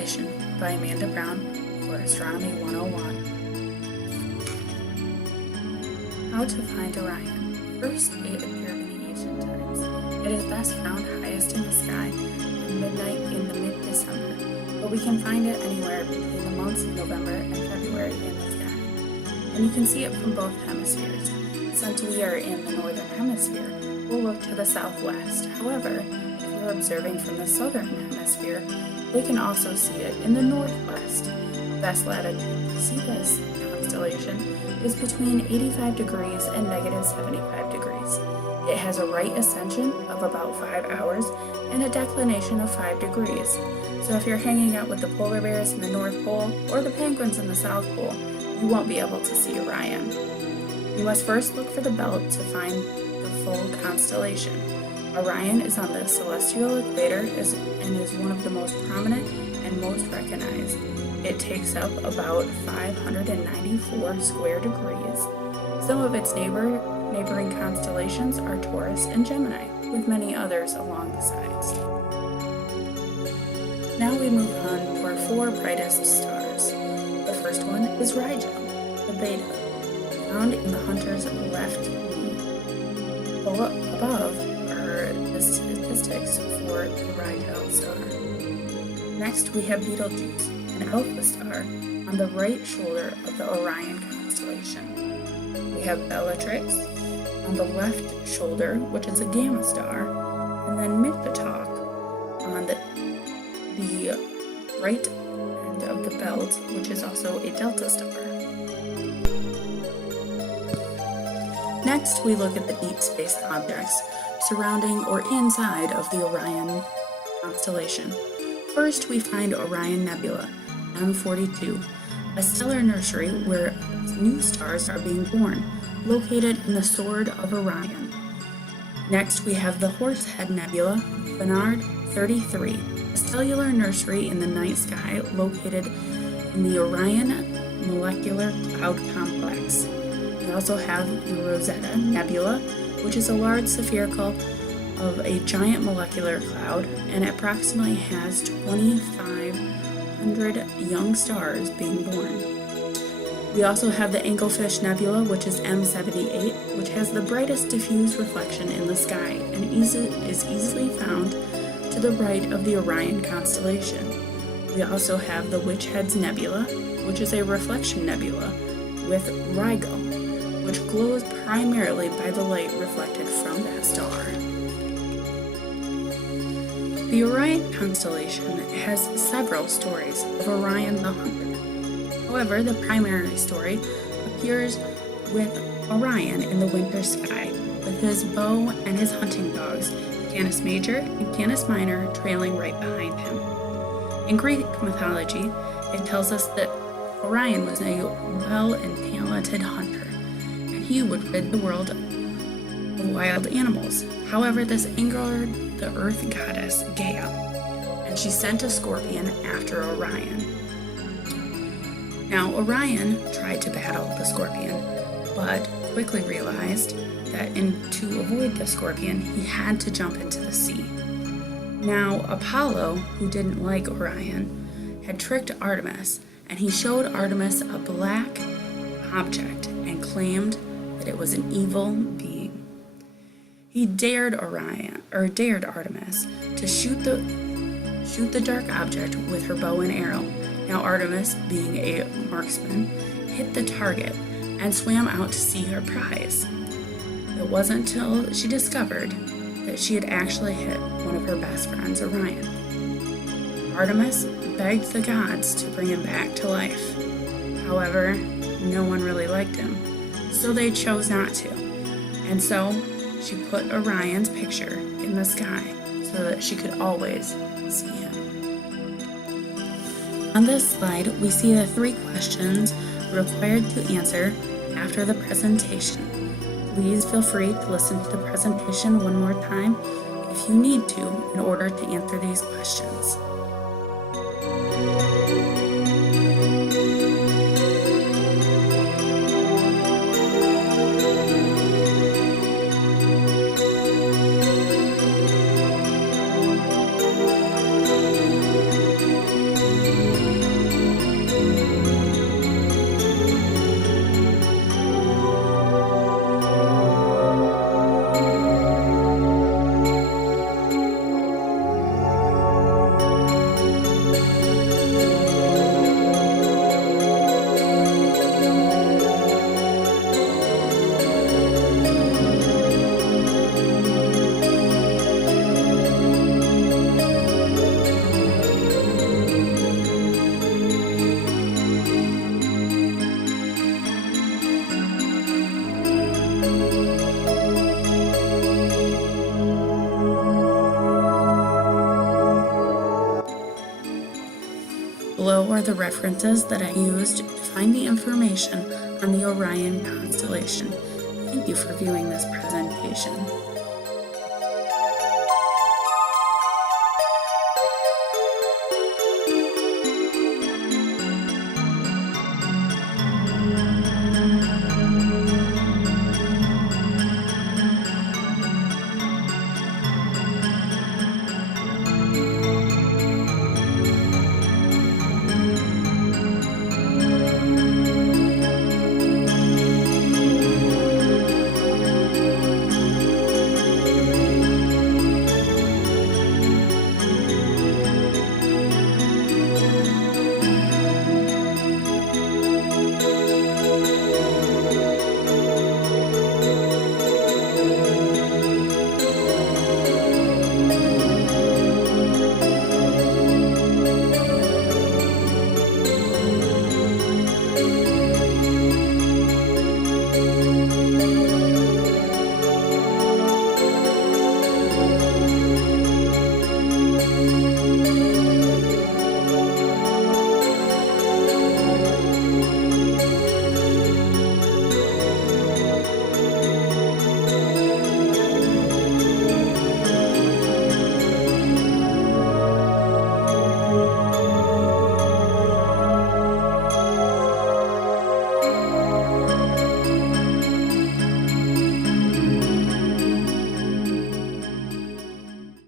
Constellation by Amanda Brown for Astronomy 101. How to find Orion. First, it appeared in the ancient times. It is best found highest in the sky at midnight in the mid-December, but we can find it anywhere between the months of November and February in the sky. And you can see it from both hemispheres. Since we are in the northern hemisphere, we'll look to the southwest. However, if you're observing from the southern hemisphere, we can also see it in the northwest. The best latitude to see this constellation is between 85 degrees and negative 75 degrees. It has a right ascension of about 5 hours and a declination of 5 degrees. So if you're hanging out with the polar bears in the North Pole or the penguins in the South Pole, you won't be able to see Orion. You must first look for the belt to find the full constellation. Orion is on the celestial equator and is one of the most prominent and most recognized. It takes up about 594 square degrees. Some of its neighboring constellations are Taurus and Gemini, with many others along the sides. Now we move on to our 4 brightest stars. The first one is Rigel, the Beta, found in the hunter's left knee. Above are the statistics for the Rigel star. Next, we have Betelgeuse, an alpha star, on the right shoulder of the Orion constellation. We have Bellatrix on the left shoulder, which is a gamma star, and then Mikvaktok on the right end of the belt, which is also a delta star. Next, we look at the deep space objects surrounding or inside of the Orion constellation. First, we find Orion Nebula, M42, a stellar nursery where new stars are being born, located in the Sword of Orion. Next, we have the Horsehead Nebula, Barnard 33, a stellar nursery in the night sky located in the Orion Molecular Cloud Complex. We also have the Rosetta Nebula, which is a large spherical of a giant molecular cloud and approximately has 2,500 young stars being born. We also have the Anglefish Nebula, which is M78, which has the brightest diffuse reflection in the sky and is easily found to the right of the Orion constellation. We also have the Witch Heads Nebula, which is a reflection nebula, with Rigel, which glows primarily by the light reflected from that star. The Orion constellation has several stories of Orion the Hunter. However, the primary story appears with Orion in the winter sky, with his bow and his hunting dogs, Canis Major and Canis Minor, trailing right behind him. In Greek mythology, it tells us that Orion was a well and talented hunter, and he would rid the world of wild animals. However, this angered the earth goddess Gaia, and she sent a scorpion after Orion. Now, Orion tried to battle the scorpion, but quickly realized that to avoid the scorpion, he had to jump into the sea. Now, Apollo, who didn't like Orion, had tricked Artemis, and he showed Artemis a black object and claimed that it was an evil being. He dared Artemis to shoot the dark object with her bow and arrow. Now Artemis, being a marksman, hit the target and swam out to see her prize. It wasn't until she discovered that she had actually hit one of her best friends, Orion. Artemis begged the gods to bring him back to life. However, no one really liked him, so they chose not to. And so she put Orion's picture in the sky so that she could always see him. On this slide, we see the 3 questions required to answer after the presentation. Please feel free to listen to the presentation one more time if you need to in order to answer these questions. are the references that I used to find the information on the Orion Constellation. Thank you for viewing this presentation.